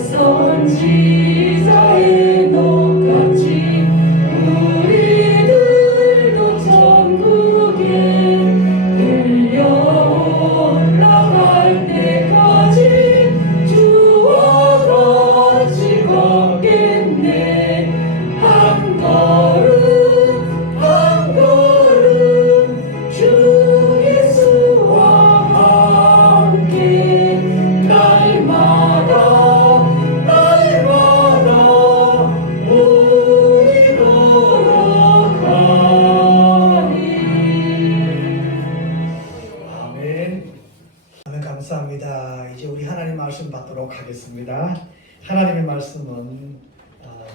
애선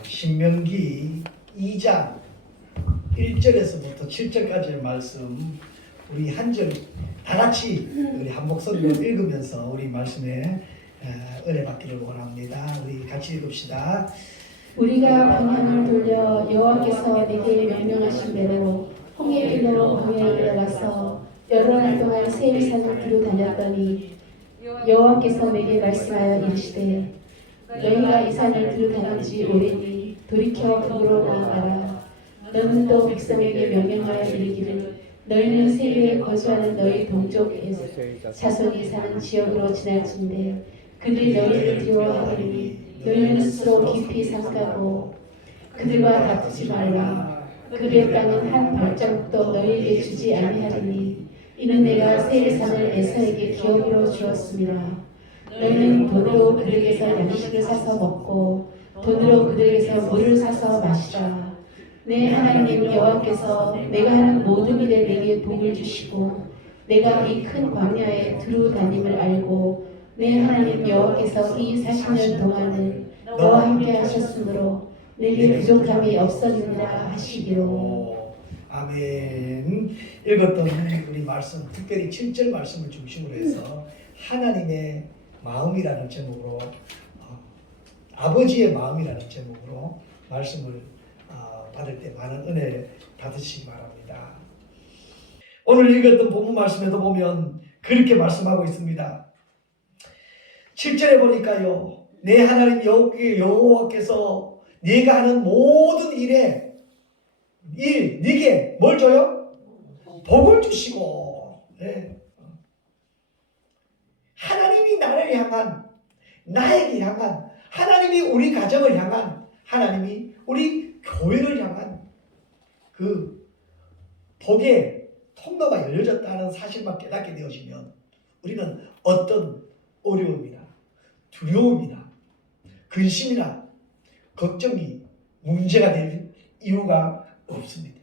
신명기 2장 1절에서부터 7절까지의 말씀 우리 한절 다 같이 우리 한 목소리로 읽으면서 우리 말씀에 어, 은혜 받기를 원합니다. 우리 같이 읽읍시다. 우리가 방향을 돌려 여호와께서 내게 명령하신 대로 홍해길로 광야에 들어가서 여러 날 동안 세일 산을 뒤로 다녔더니 여호와께서 내게 말씀하여 이르시되 너희가 이 산을 뒤로 다닌 지 오래니 돌이켜 북으로 나아가라. 너는 또 백성에게 명령하여 이르기를 너희는 세계에 거주하는 너희 동족 자손이 사는 지역으로 지날진대. 그들이 너희를 두려워하리니 너희는 스스로 깊이 삼가고 그들과 다투지 말라. 그들의 땅은 한 발자국도 너희에게 주지 아니하리니 이는 내가 세일산을 에서에게 기업으로 주었습니다. 너희는 돈으로 그들에게서 양식을 사서 먹고 돈으로 그들에게서 물을 사서 마시라. 내 하나님 여호와께서 내가 하는 모든 일에 내게 복을 주시고 내가 이 큰 광야에 두루 다님을 알고 내 하나님 여호와께서 이 40년 동안을 너와 함께 하셨으므로 내게 부족함이 없었느니라 하시기로. 오, 아멘. 읽었던 우리 말씀, 특별히 7절 말씀을 중심으로 해서 하나님의 마음이라는 제목으로 어, 아버지의 마음이라는 제목으로 말씀을 어, 받을 때 많은 은혜 받으시기 바랍니다. 오늘 읽었던 본문 말씀에도 보면 그렇게 말씀하고 있습니다. 7절에 보니까요. 내 하나님 여호와께- 여호와께서 네가 하는 모든 일에 일 네게 뭘 줘요? 복을 주시고 네. 하나님이 나를 향한 나에게 향한 하나님이 우리 가정을 향한 하나님이 우리 교회를 향한 그 복의 통로가 열려졌다는 사실만 깨닫게 되어지면 우리는 어떤 어려움이나 두려움이나 근심이나 걱정이 문제가 될 이유가 없습니다.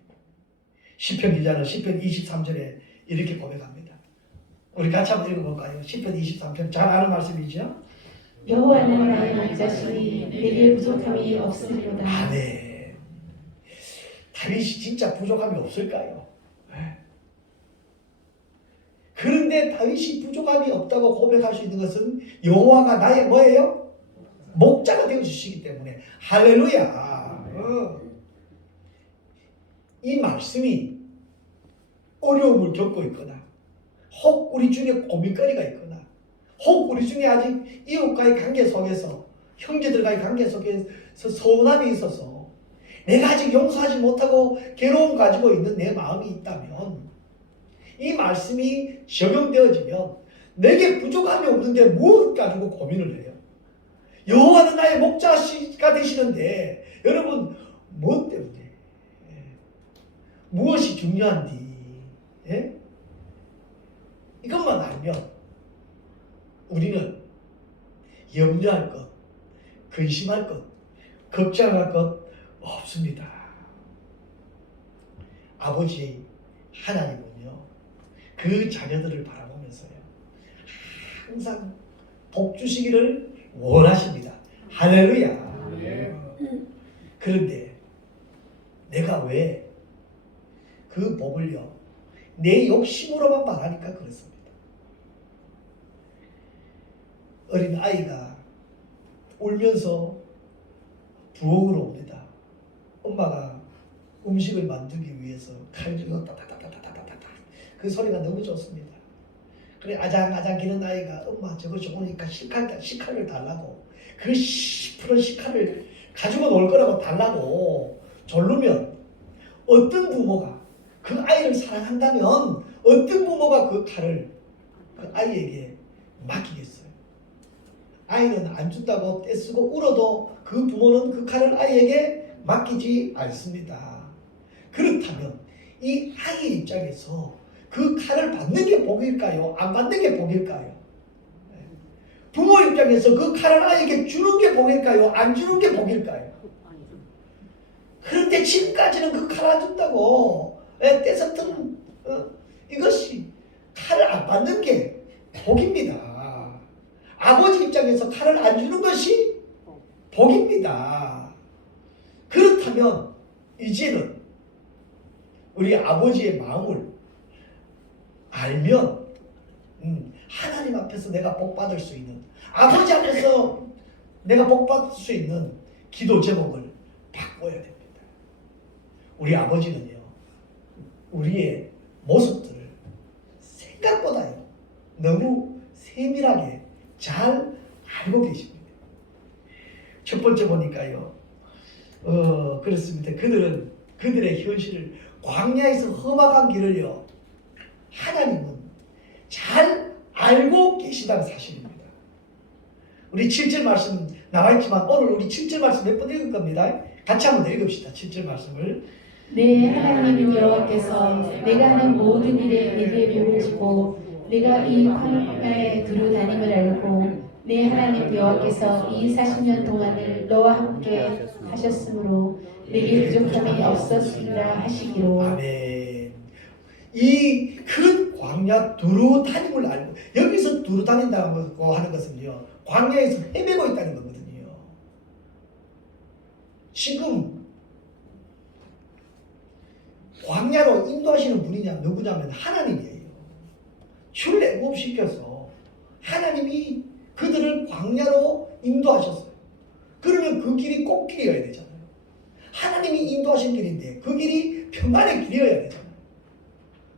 시편 기자는 시편 23절에 이렇게 고백합니다. 우리 같이 한번 읽어볼까요? 시편 23편 잘 아는 말씀이죠? 여호와는 나의 목자시니 내게 부족함이 없으리로다. 아멘. 다윗이 진짜 부족함이 없을까요? 예. 그런데 다윗이 부족함이 없다고 고백할 수 있는 것은 여호와가 나의 뭐예요? 목자가 되어 주시기 때문에 할렐루야. 어. 이 말씀이 어려움을 겪고 있거나 혹 우리 중에 고민거리가 있거나 혹 우리 중에 아직 이웃과의 관계 속에서 형제들과의 관계 속에서 서운함이 있어서 내가 아직 용서하지 못하고 괴로움 가지고 있는 내 마음이 있다면 이 말씀이 적용되어지면 내게 부족함이 없는데 무엇 가지고 고민을 해요? 여호와는 나의 목자가 되시는데 여러분 무엇 때문에 예. 무엇이 중요한지 예? 이것만 알면 우리는 염려할 것, 근심할 것, 걱정할 것 없습니다. 아버지 하나님은요 그 자녀들을 바라보면서요 항상 복 주시기를 원하십니다. 할렐루야. 그런데 내가 왜 그 복을요 내 욕심으로만 말하니까 그렇습니다. 어린 아이가 울면서 부엌으로 옵니다. 엄마가 음식을 만들기 위해서 들고 따다다다다다다다 그 소리가 너무 좋습니다. 그래 아장아장 기는 아이가 엄마 저거 좋으니까 식칼 식칼을 달라고 그 시푸른 식칼을 가지고 놀 거라고 달라고 졸르면 어떤 부모가 그 아이를 사랑한다면 어떤 부모가 그 칼을 그 아이에게 맡기겠어요? 아이는 안 준다고 떼쓰고 울어도 그 부모는 그 칼을 아이에게 맡기지 않습니다. 그렇다면 이 아이의 입장에서 그 칼을 받는 게 복일까요? 안 받는 게 복일까요? 네. 부모 입장에서 그 칼을 아이에게 주는 게 복일까요? 안 주는 게 복일까요? 그런데 지금까지는 그 칼 안 준다고 예, 떼었던 어, 이것이 칼을 안 받는 게 복입니다. 아버지 입장에서 칼을 안 주는 것이 복입니다. 그렇다면 이제는 우리 아버지의 마음을 알면 음, 하나님 앞에서 내가 복 받을 수 있는 아버지 앞에서 내가 복 받을 수 있는 기도 제목을 바꿔야 됩니다. 우리 아버지는요 우리의 모습들을 생각보다요 너무 세밀하게 잘 알고 계십니다. 첫 번째 보니까요 어 그렇습니다. 그들은 그들의 현실을 광야에서 험악한 길을요 하나님은 잘 알고 계시다는 사실입니다. 우리 7절 말씀 나와 있지만 오늘 우리 7절 말씀 몇 번 읽을 겁니다. 같이 한번 읽읍시다. 7절 말씀을. 내 하나님 여호와께서 내가 하는 모든 일에 내게 주고 내가 이 광야에 두루 다님을 알고 내 하나님 여호와께서 이 40년 동안을 너와 함께 하셨으므로 내게 부족함이 없었으리라 하시기로 아멘. 이 큰 광야 두루 다님을 알고 여기서 두루 다닌다고 하는 것은요. 광야에서 헤매고 있다는 거거든요. 지금 광야로 인도하시는 분이냐 누구냐면 하나님이에요. 출애굽시켜서 하나님이 그들을 광야로 인도하셨어요. 그러면 그 길이 꽃길이어야 되잖아요. 하나님이 인도하신 길인데 그 길이 평안의 길이어야 되잖아요.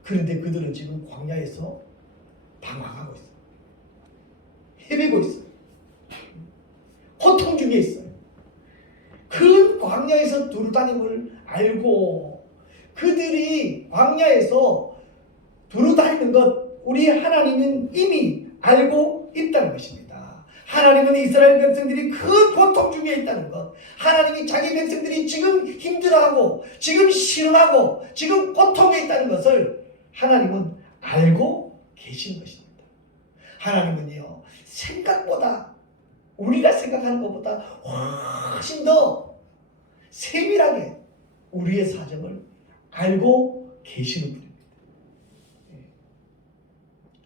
그런데 그들은 지금 광야에서 방황하고 있어요. 헤매고 있어요. 고통 중에 있어요. 그 광야에서 두루다님을 알고 그들이 광야에서 두루다니는 것 우리 하나님은 이미 알고 있다는 것입니다. 하나님은 이스라엘 백성들이 큰 고통 중에 있다는 것. 하나님이 자기 백성들이 지금 힘들어하고 지금 싫어하고 지금 고통에 있다는 것을 하나님은 알고 계신 것입니다. 하나님은요 생각보다 우리가 생각하는 것보다 훨씬 더 세밀하게 우리의 사정을 알고 계시는. 예.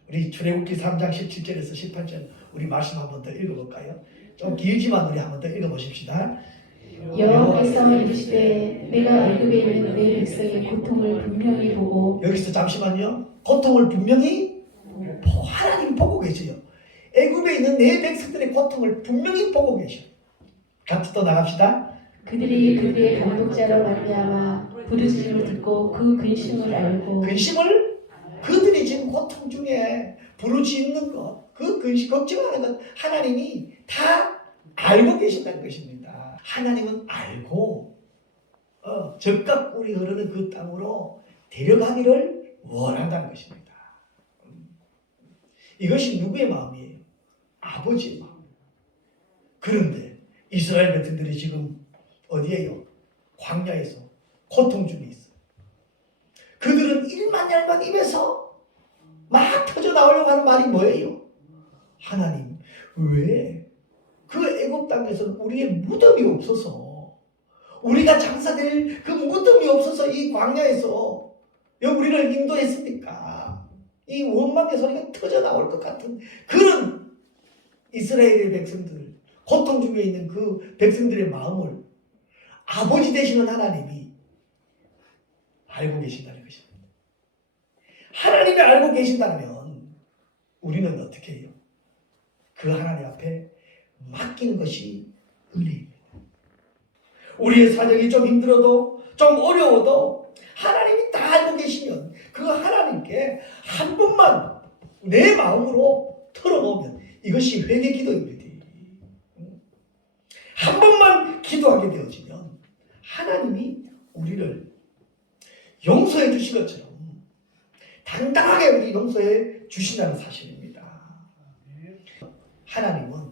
우리 출애굽기 3장 17절에서 18절 우리 말씀 한번 더 읽어볼까요? 좀 길지만 우리 한번 더 읽어보십시다. 여호와께서 이르시되 내가 애굽에 있는 내 백성의 고통을 분명히 보고 여기서 잠시만요. 고통을 분명히 보- 하나님 보고 계세요. 애굽에 있는 내 백성들의 고통을 분명히 보고 계셔. 같이 또 나갑시다. 그들이 그들의 감독자로 말미암아 부르짖음을 듣고 그 근심을 알고 근심을 그들이 지금 고통 중에 부르짖는 것, 그 근심 걱정하는 것 하나님이 다 알고 계신다는 것입니다. 하나님은 알고 어, 적각 꿀이 흐르는 그 땅으로 데려가기를 원한다는 것입니다. 음. 이것이 누구의 마음이에요? 아버지의 마음. 그런데 이스라엘 백성들이 지금 어디에요? 광야에서 고통 중에 있어. 그들은 일만 열만 입에서 막 터져 나오려고 하는 말이 뭐예요? 하나님 왜 그 애굽 땅에서 우리의 무덤이 없어서 우리가 장사될 그 무덤이 없어서 이 광야에서 여 우리를 인도했습니까? 이 원망의 소리가 터져 나올 것 같은 그런 이스라엘의 백성들 고통 중에 있는 그 백성들의 마음을 아버지 되시는 하나님이 알고 계신다는 것입니다. 하나님이 알고 계신다면 우리는 어떻게 해요? 그 하나님 앞에 맡기는 것이 은혜입니다. 우리의 사정이 좀 힘들어도 좀 어려워도 하나님이 다 알고 계시면 그 하나님께 한 번만 내 마음으로 털어보면 이것이 회개 기도입니다. 한 번만 기도하게 되어지면 하나님이 우리를 용서해 주신 것처럼 당당하게 우리 용서해 주신다는 사실입니다. 하나님은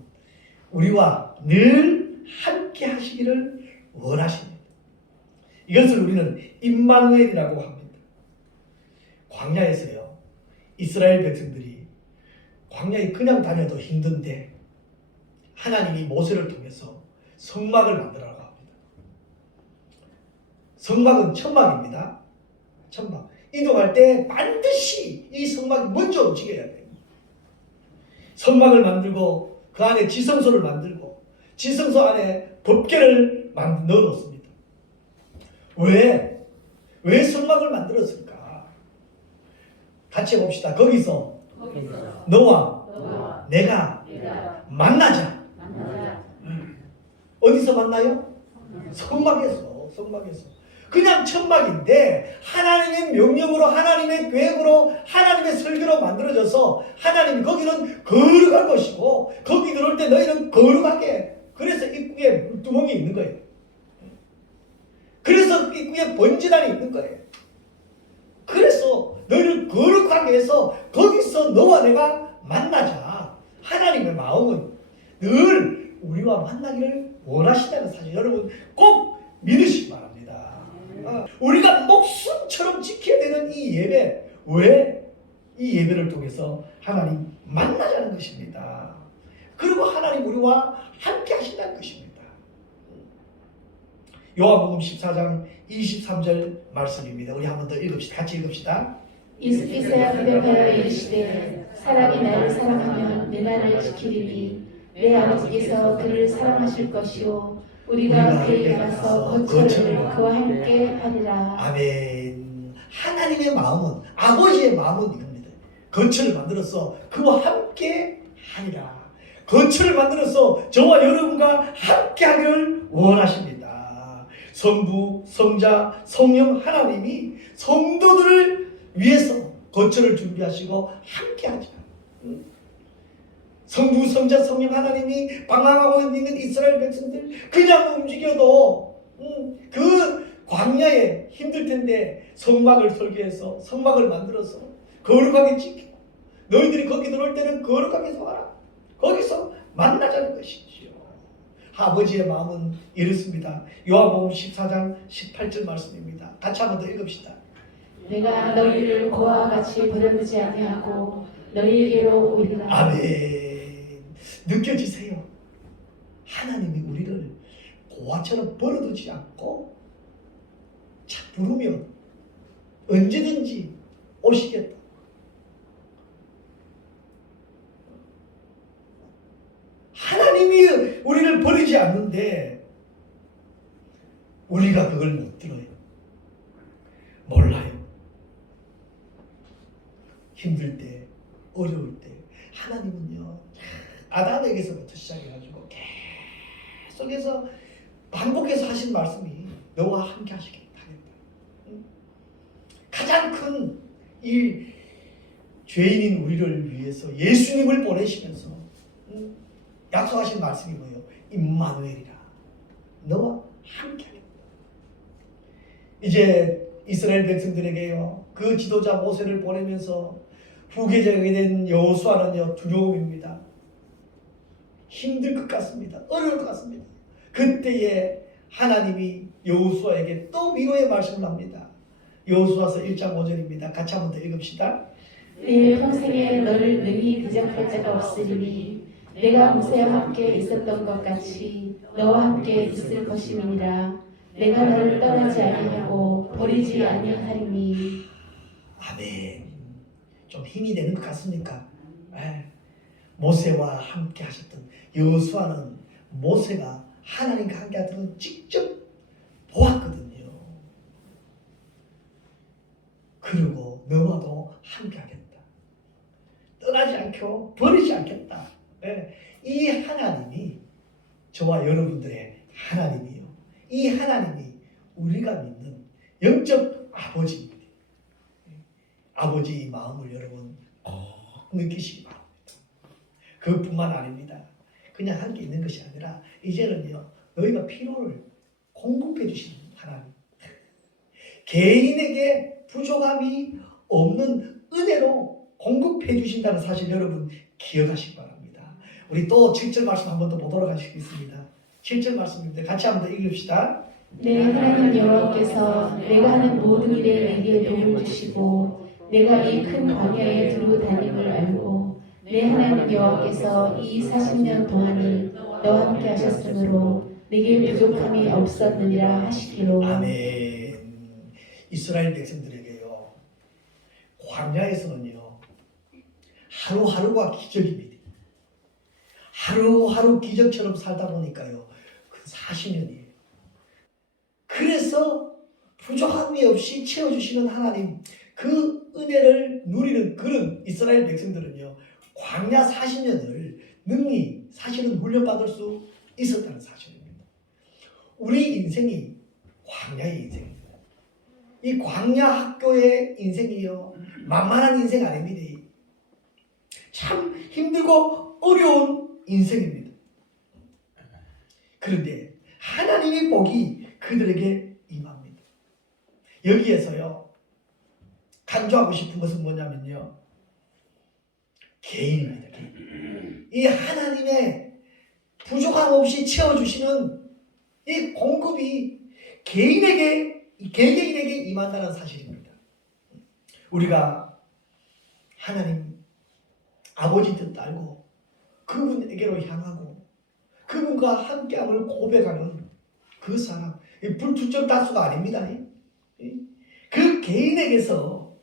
우리와 늘 함께 하시기를 원하십니다. 이것을 우리는 임마누엘이라고 합니다. 광야에서요. 이스라엘 백성들이 광야에 그냥 다녀도 힘든데 하나님이 모세를 통해서 성막을 만들라고 합니다. 성막은 천막입니다. 천막. 이동할 때 반드시 이 성막이 먼저 움직여야 돼요. 성막을 만들고 그 안에 지성소를 만들고 지성소 안에 법궤를 만- 넣어 놓습니다. 왜? 왜 성막을 만들었을까? 같이 해봅시다. 거기서 거기서 너와 너와 내가 내가 만나자. 만나자 어디서 만나요? 성막에서, 성막에서. 그냥 천막인데 하나님의 명령으로 하나님의 계획으로 하나님의 설계로 만들어져서 하나님이 거기는 거룩한 것이고 거기 들어올 때 너희는 거룩하게 그래서 입구에 물두멍이 있는 거예요. 그래서 입구에 번지단이 있는 거예요. 그래서 너희를 거룩하게 해서 거기서 너와 내가 만나자. 하나님의 마음은 늘 우리와 만나기를 원하신다는 사실 여러분 꼭 믿으시기 바랍니다. 어, 우리가 목숨처럼 지켜야 되는 이 예배 왜? 이 예배를 통해서 하나님 만나자는 것입니다. 그리고 하나님 우리와 함께 하신다는 것입니다. 요한복음 14장 23절 말씀입니다. 우리 한 번 더 읽읍시다. 같이 읽읍시다. 예수께서 대답하여 이르시되 사람이 나를 사랑하면 내 말을 지키리니 내 아버지께서 그를 사랑하실 것이요 우리가 그에게 가서 거처를 그와 함께 하리라 아멘. 하나님의 마음은 아버지의 마음은 이겁니다. 거처를 만들어서 그와 함께 하리라. 거처를 만들어서 저와 여러분과 함께 하기를 원하십니다. 성부, 성자, 성령 하나님이 성도들을 위해서 거처를 준비하시고 함께 하자. 응? 성부, 성자, 성령 하나님이 방황하고 있는 이스라엘 백성들 그냥 움직여도 응, 그 광야에 힘들 텐데 성막을 설계해서 성막을 만들어서 거룩하게 지키고 너희들이 거기 들어올 때는 거룩하게 서라. 거기서 만나자는 것이지요. 아버지의 마음은 이렇습니다. 요한복음 14장 18절 말씀입니다. 같이 한번 더 읽읍시다. 내가 너희를 고아와 같이 버려두지 아니하고 너희에게로 오리라. 아멘 느껴지세요 하나님이 우리를 고아처럼 버려두지 않고 자 부르면 언제든지 오시겠다. 하나님이 우리를 버리지 않는데 우리가 그걸 못 들어요. 몰라요. 힘들 때, 어려울 때 하나님은요 아담에게서부터 시작해가지고 계속해서 반복해서 하신 말씀이 너와 함께 하시겠다. 응? 가장 큰 이 죄인인 우리를 위해서 예수님을 보내시면서 응? 약속하신 말씀이 뭐예요? 임마누엘이라 너와 함께 하겠다. 이제 이스라엘 백성들에게요 그 지도자 모세를 보내면서 후계자가 된 여호수아는요 두려움입니다. 힘들 것 같습니다. 어려울 것 같습니다. 그때에 하나님이 여호수아에게 또 위로의 말씀을 합니다. 여호수아서 1장 5절입니다. 같이 한번 더 읽읍시다. 내 평생에 너를 능히 대적할 자가 없으리니 내가 모세와 함께 있었던 것 같이 너와 함께 있을 것임이니라 내가 너를 떠나지 아니하고 버리지 아니하리니 아멘. 좀 힘이 되는 것 같습니까? 예. 모세와 함께 하셨던 여호수아는 모세가 하나님과 함께 하던 걸 직접 보았거든요. 그리고 너와도 함께 하겠다. 떠나지 않고 버리지 않겠다. 예. 이 하나님이 저와 여러분들의 하나님이요. 이 하나님이 우리가 믿는 영적 아버지입니다. 아버지의 마음을 여러분 꼭 느끼시기 바랍니다. 그뿐만 아닙니다. 그냥 한 게 있는 것이 아니라 이제는요 너희가 필요를 공급해 주시는 하나님. 개인에게 부족함이 없는 은혜로 공급해 주신다는 사실 여러분 기억하시기 바랍니다. 우리 또 7절 말씀 한 번 더 보도록 하시겠습니다. 7절 말씀입니다. 같이 한번 더 읽읍시다. 내 하나님 여호와께서 내가 하는 모든 일에 내게 도움을 주시고 내가 이 큰 광야에 두루 다님을 알고 내 하나님 여호와께서 이 40년 동안을 너와 함께 하셨으므로 내게 부족함이 없었느니라 하시기로 아멘. 이스라엘 백성들에게요. 광야에서는요. 하루하루가 기적입니다. 하루하루 기적처럼 살다 보니까요. 그 40년이에요. 그래서 부족함이 없이 채워주시는 하나님 그 은혜를 누리는 그런 이스라엘 백성들은요. 광야 40년을 능히 사실은 훈련받을 수 있었다는 사실입니다. 우리 인생이 광야의 인생입니다. 이 광야 학교의 인생이요 만만한 인생 아닙니다. 참 힘들고 어려운 인생입니다. 그런데 하나님의 복이 그들에게 임합니다. 여기에서요 강조하고 싶은 것은 뭐냐면요 개인입니다. 개인. 이 하나님의 부족함 없이 채워주시는 이 공급이 개인에게 개개인에게 임한다는 사실입니다. 우리가 하나님 아버지 뜻 알고 그분에게로 향하고 그분과 함께함을 고백하는 그 사람 이 불투적 다수가 아닙니다. 이- 그 개인에게서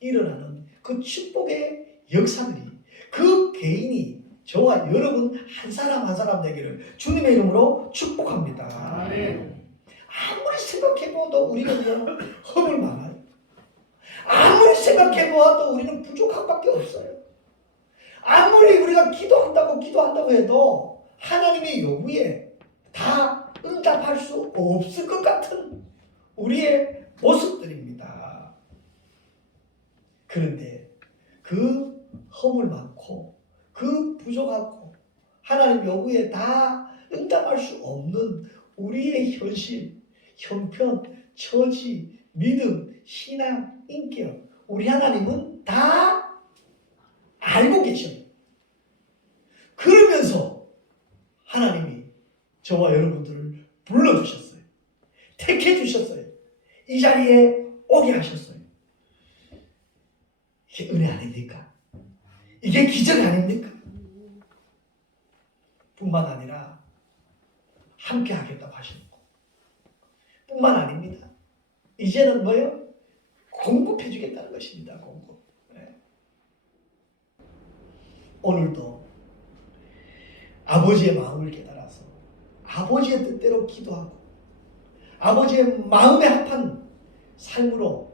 일어나는 그 축복의 역사들이 그 개인이 저와 여러분 한 사람 한 사람 되기를 주님의 이름으로 축복합니다. 아무리 생각해봐도 우리는요 허물 많아요. 아무리 생각해봐도 우리는 부족함밖에 없어요. 아무리 우리가 기도한다고 기도한다고 해도 하나님의 요구에 다 응답할 수 없을 것 같은 우리의 모습들입니다. 그런데 그 허물 많고 그 부족하고 하나님 요구에 다 응답할 수 없는 우리의 현실, 형편, 처지, 믿음, 신앙, 인격 우리 하나님은 다 알고 계셔요. 그러면서 하나님이 저와 여러분들을 불러주셨어요. 택해 주셨어요. 이 자리에 오게 하셨어요. 이게 은혜 아닙니까? 이게 기적 아닙니까? 뿐만 아니라 함께 하겠다고 하시는 거. 뿐만 아닙니다. 이제는 뭐요? 공급해 주겠다는 것입니다. 공급. 네. 오늘도 아버지의 마음을 깨달아서 아버지의 뜻대로 기도하고 아버지의 마음에 합한 삶으로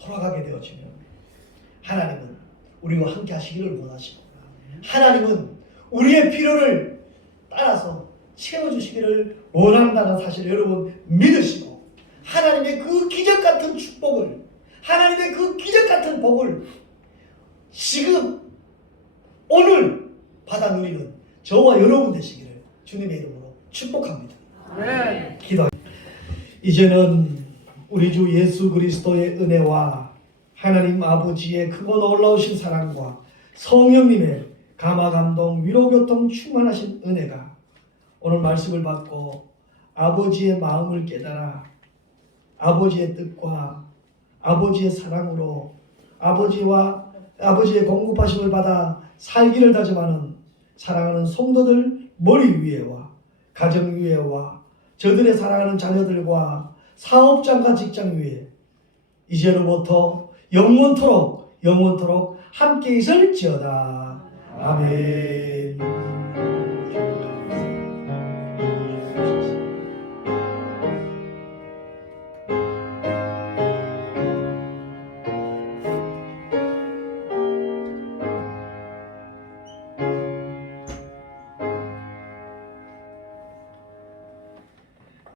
돌아가게 되어지면 하나님은 우리와 함께 하시기를 원하시고 하나님은 우리의 필요를 따라서 채워주시기를 원한다는 사실을 여러분 믿으시고 하나님의 그 기적 같은 축복을 하나님의 그 기적 같은 복을 지금 오늘 받아 누리는 저와 여러분 되시기를 주님의 이름으로 축복합니다. 기도. 이제는 우리 주 예수 그리스도의 은혜와 하나님 아버지의 크고 놀라우신 사랑과 성령님의 감화 감동 위로 교통 충만하신 은혜가 오늘 말씀을 받고 아버지의 마음을 깨달아 아버지의 뜻과 아버지의 사랑으로 아버지와 아버지의 공급하심을 받아 살기를 다짐하는 사랑하는 성도들 머리 위에와 가정 위에와 저들의 사랑하는 자녀들과 사업장과 직장 위에 이제로부터 영원토록 영원토록 함께 있을지어다 아멘.